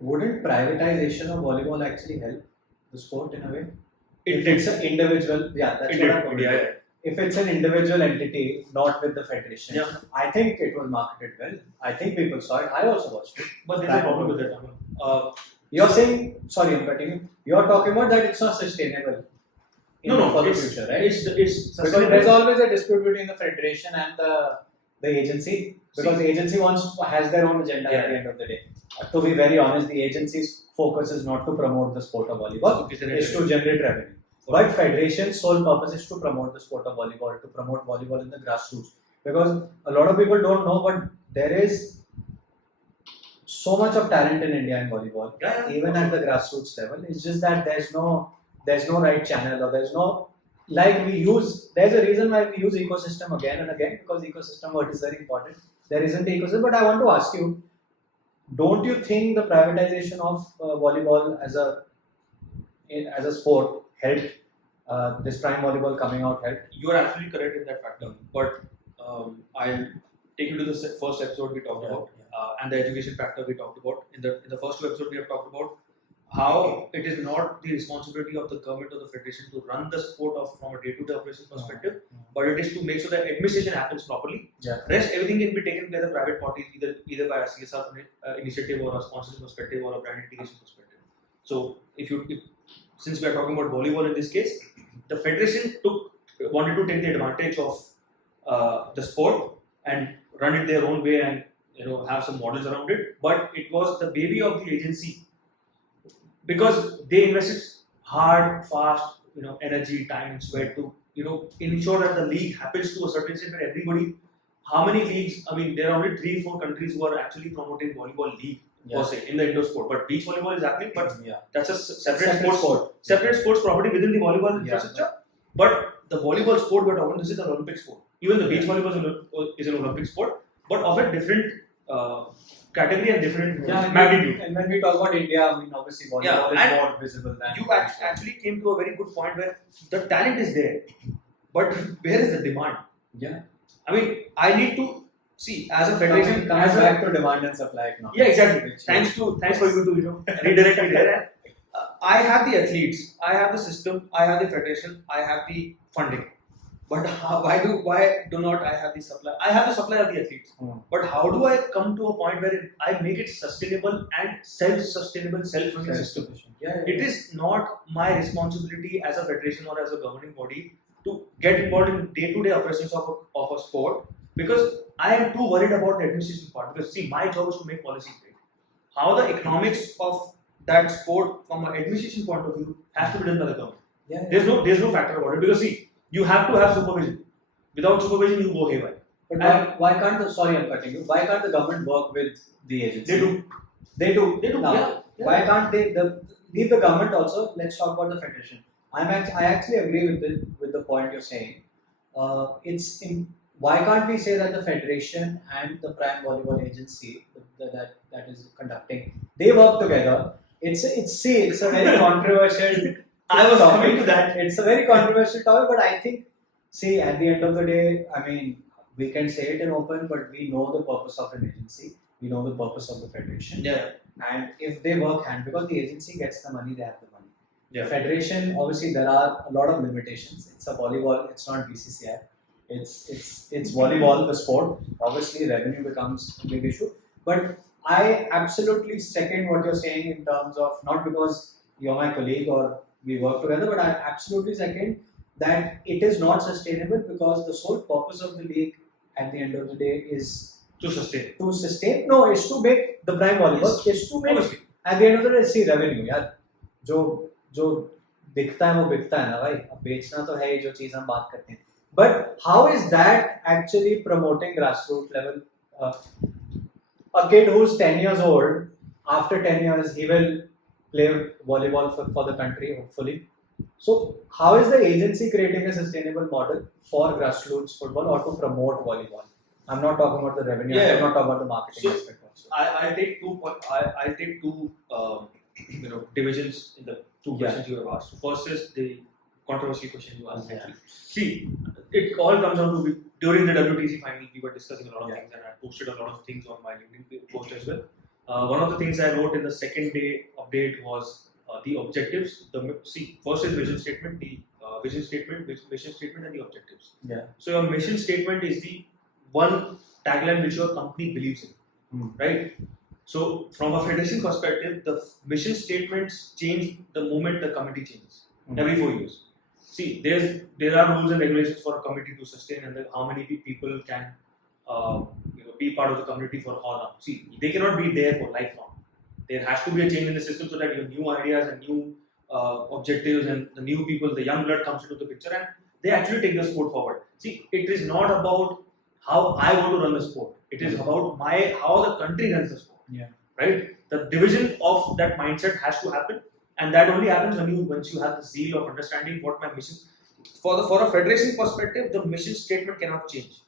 Wouldn't privatization of volleyball actually help the sport in a way? It If it's an individual, yeah, that's what I'm did, going yeah, to. yeah. If it's an individual entity, not with the federation, Yeah. I think it was marketed well. I think people saw it. I also watched it. But there's a problem with that. You're saying, sorry, I'm cutting you. You're talking about that it's not sustainable for the future, right? It's Because sustainable. there's always a dispute between the federation and the agency. Because the agency has their own agenda at the end of the day. To be very honest, the agency's focus is not to promote the sport of volleyball, it's to generate revenue. But federation's sole purpose is to promote the sport of volleyball, to promote volleyball in the grassroots. Because a lot of people don't know, but there is so much of talent in India in volleyball, even at the grassroots level. It's just that there's no right channel, or there's no, there's a reason why we use ecosystem again and again, because ecosystem word is very important. There isn't ecosystem, but I want to ask you, don't you think the privatization of volleyball as a sport helped, this prime volleyball coming out helped? You are absolutely correct in that factor. But I'll take you to the first episode we talked about, and the education factor we talked about. In the first two episodes, we have talked about how it is not the responsibility of the government or the federation to run the sport from a day-to-day operation perspective, but it is to make sure that administration happens properly. Yeah. Rest, everything can be taken by the private parties, either by a CSR initiative or a sponsorship perspective or a brand integration perspective. So, since we are talking about volleyball in this case, the federation wanted to take the advantage of the sport and run it their own way and have some models around it. But it was the baby of the agency, because they invested hard, fast, energy, time, and sweat to ensure that the league happens to a certain extent where everybody. How many leagues? I mean, there are only 3-4 countries who are actually promoting volleyball league per se in the indoor sport. But beach volleyball is happening, but that's a separate sport. Separate sports property within the volleyball infrastructure. But the volleyball sport we're talking, this is an Olympic sport. Even the beach volleyball is an Olympic sport, but of a different category and different magnitude. And when we talk about India, I mean, obviously volleyball is more visible than. You actually came to a very good point where the talent is there, but where is the demand? Yeah. I mean, I need to see as a federation. Comes back to demand and supply economics. Yeah, exactly. Thanks for you to redirect me there. I have the athletes, I have the system, I have the federation, I have the funding. But why do not I have the supply? I have the supply of the athletes. But how do I come to a point where I make it sustainable and self-sustainable, self-running system? It is not my responsibility as a federation or as a governing body to get involved in day-to-day operations of a sport, because I am too worried about the administration part. Because see, my job is to make policy great. How the economics of that sport from an administration point of view has to be done by the government. There's no factor about it, because see, you have to have supervision. Without supervision, you go haywire. But why can't sorry, I'm cutting you. Why can't the government work with the agency? They do. Now, why can't they leave the government also? Let's talk about the federation. I actually agree with the point you're saying. Why can't we say that the federation and the prime volleyball agency that is conducting, they work together? It's a very controversial. I was coming to that. It's a very controversial topic, but I think, see, at the end of the day, I mean, we can say it in open, but we know the purpose of an agency. We know the purpose of the federation. Yeah. And if they work hand, because the agency gets the money, they have the money. Yeah. The federation, obviously, there are a lot of limitations. It's a volleyball. It's not BCCI. It's volleyball, the sport. Obviously, revenue becomes a big issue. But I absolutely second what you're saying in terms of, not because you're my colleague or we work together, but I absolutely second that it is not sustainable, because the sole purpose of the league at the end of the day is to sustain. No, it's to make the prime volleyball. Yes. It's to make at the end of the day, see, revenue. यार जो दिखता है वो बिकता है ना भाई. अब बेचना तो है ही जो चीज हम बात करते हैं. But how is that actually promoting grassroots level? A kid who's 10 years old, after 10 years, he will play volleyball for the country, hopefully. So, how is the agency creating a sustainable model for grassroots football or to promote volleyball? I'm not talking about the revenue. I'm not talking about the marketing aspect also. I take two divisions in the two questions you have asked. First is the controversial question you asked. See, it all comes down to, during the WTC final, we were discussing a lot of things, and I posted a lot of things on my LinkedIn post as well. One of the things I wrote in the second day update was the objectives. First is vision statement, the vision statement, mission statement, and the objectives. Yeah. So your mission statement is the one tagline which your company believes in, right? So from a federation perspective, the mission statements change the moment the committee changes every 4 years. See, there are rules and regulations for a committee to sustain, and how many people can be part of the community for how long. See, they cannot be there for lifelong. There has to be a change in the system so that your new ideas and new objectives and the new people, the young blood comes into the picture and they actually take the sport forward. See, it is not about how I want to run the sport. It is about how the country runs the sport. Yeah. Right? The division of that mindset has to happen, and that only happens once you have the zeal of understanding what my mission. For a federation perspective, the mission statement cannot change.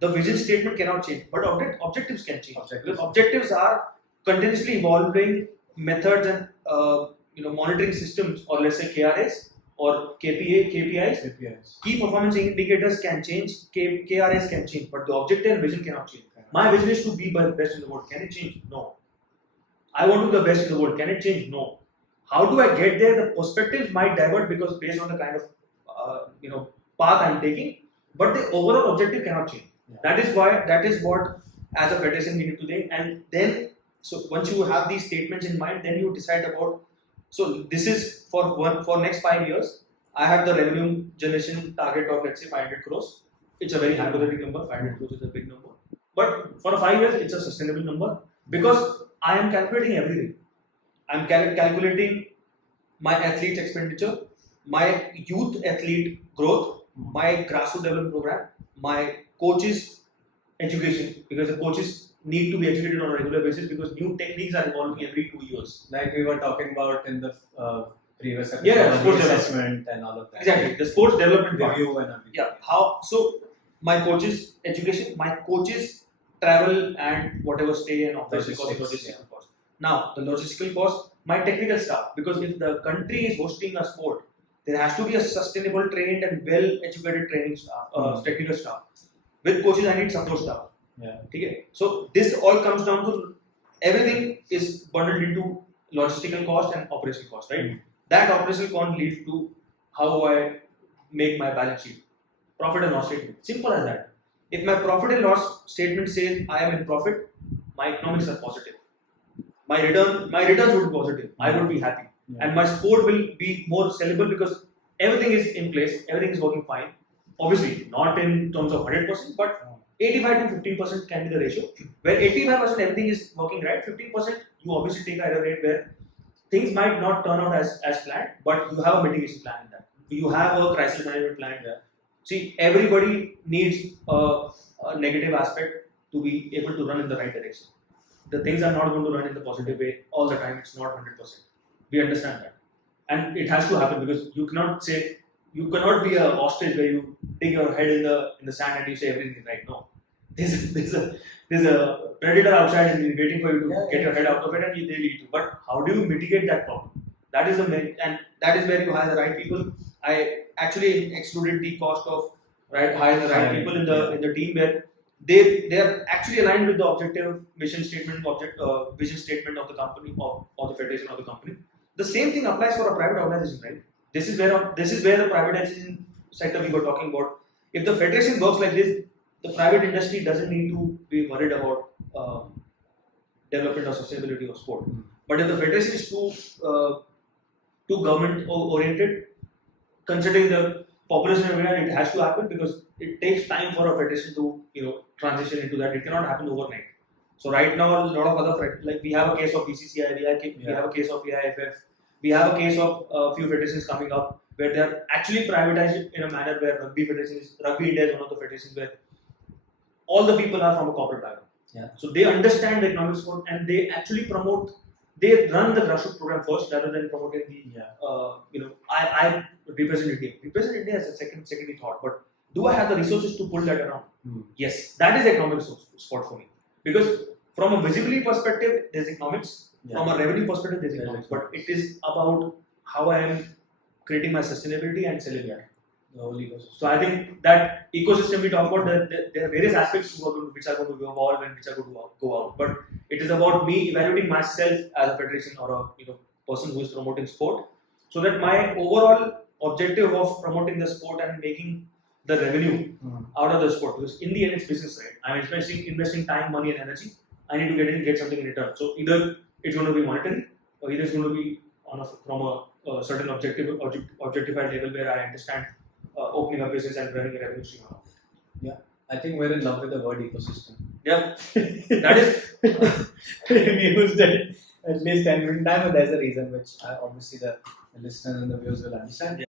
The vision statement cannot change, but objectives can change. Because objectives are continuously evolving methods and monitoring systems, or let's say KRS or KPIs. Key performance indicators can change, KRS can change, but the objective and vision cannot change. My vision is to be the best in the world. Can it change? No. I want to be the best in the world. Can it change? No. How do I get there? The perspectives might divert because based on the kind of path I'm taking, but the overall objective cannot change. Yeah. That is what as a federation we need to think. And then, so once you have these statements in mind, then you decide about. So this is for next 5 years. I have the revenue generation target of let's say 500 crores. It's a very hypothetical number. 500 crores is a big number. But for 5 years, it's a sustainable number because I am calculating everything. I'm calculating my athletes' expenditure, my youth athlete growth, my grassroots development program, my coaches' education, because the coaches need to be educated on a regular basis because new techniques are evolving every 2 years. Like we were talking about in the previous episode, Yeah, sports assessment and all of that. Exactly, the sports development part. Review and everything. Yeah, so my coaches' education, my coaches' travel and whatever stay and operational logistical cost. Now, the logistical cost, my technical staff, because if the country is hosting a sport, there has to be a sustainable, trained and well-educated training staff, technical staff. With coaches, I need support staff. Yeah. Okay. So this all comes down to everything is bundled into logistical cost and operational cost, right? That operational cost leads to how I make my balance sheet, profit and loss statement. Simple as that. If my profit and loss statement says I am in profit, my economics are positive. My returns would be positive. I would be happy, and my sport will be more sellable because everything is in place, everything is working fine. Obviously, not in terms of 100%, but 85 to 15% can be the ratio. Where 85% everything is working right, 15% you obviously take a error rate where things might not turn out as planned, but you have a mitigation plan in that. You have a crisis management plan there. See, everybody needs a negative aspect to be able to run in the right direction. The things are not going to run in the positive way all the time. It's not 100%. We understand that, and it has to happen because you cannot be a ostrich where you dig your head in the sand and you say everything is right. No, there's a predator outside and he's waiting for you to get your head out of it and they'll eat you. But how do you mitigate that problem? That is and that is where you hire the right people. I actually excluded the cost of hiring the right people in the team where they are actually aligned with the objective, mission statement, vision statement of the company or the federation of the company. The same thing applies for a private organization, right? This is where the privatization sector we were talking about. If the federation works like this, the private industry doesn't need to be worried about development or sustainability of sport. But if the federation is too government oriented, considering the population of India, it has to happen because it takes time for a federation to transition into that. It cannot happen overnight. So right now, a lot of other like we have a case of BCCI, we have a case of AIFF, we have a case of a few federations coming up where they are actually privatized in a manner where Rugby India is one of the federations where all the people are from a corporate background. Yeah. So they understand the economic sport and they actually they run the grassroots program first rather than promoting the, I represent India. Represent India as a secondary thought, but do I have the resources to pull that around? Yes, that is economic sport for me. Because from a visibility perspective, there's economics. Yeah. From a revenue perspective, there's economics. But it is about how I am creating my sustainability and selling that. The whole ecosystem. So I think that ecosystem we talk about, there are various aspects which are going to evolve and which are going to go out. But it is about me evaluating myself as a federation or a person who is promoting sport, so that my overall objective of promoting the sport and making the revenue out of the sport, because in the end it's business, right? I'm investing time, money, and energy. I need to get something in return. So either it's going to be monetary, or either it's going to be from a certain objectified level where I understand opening a business and running a revenue stream around. I think we're in love with the word ecosystem. Yeah, that is. We used it at least 10 minutes time, but there's a reason which obviously the listeners and the viewers will understand.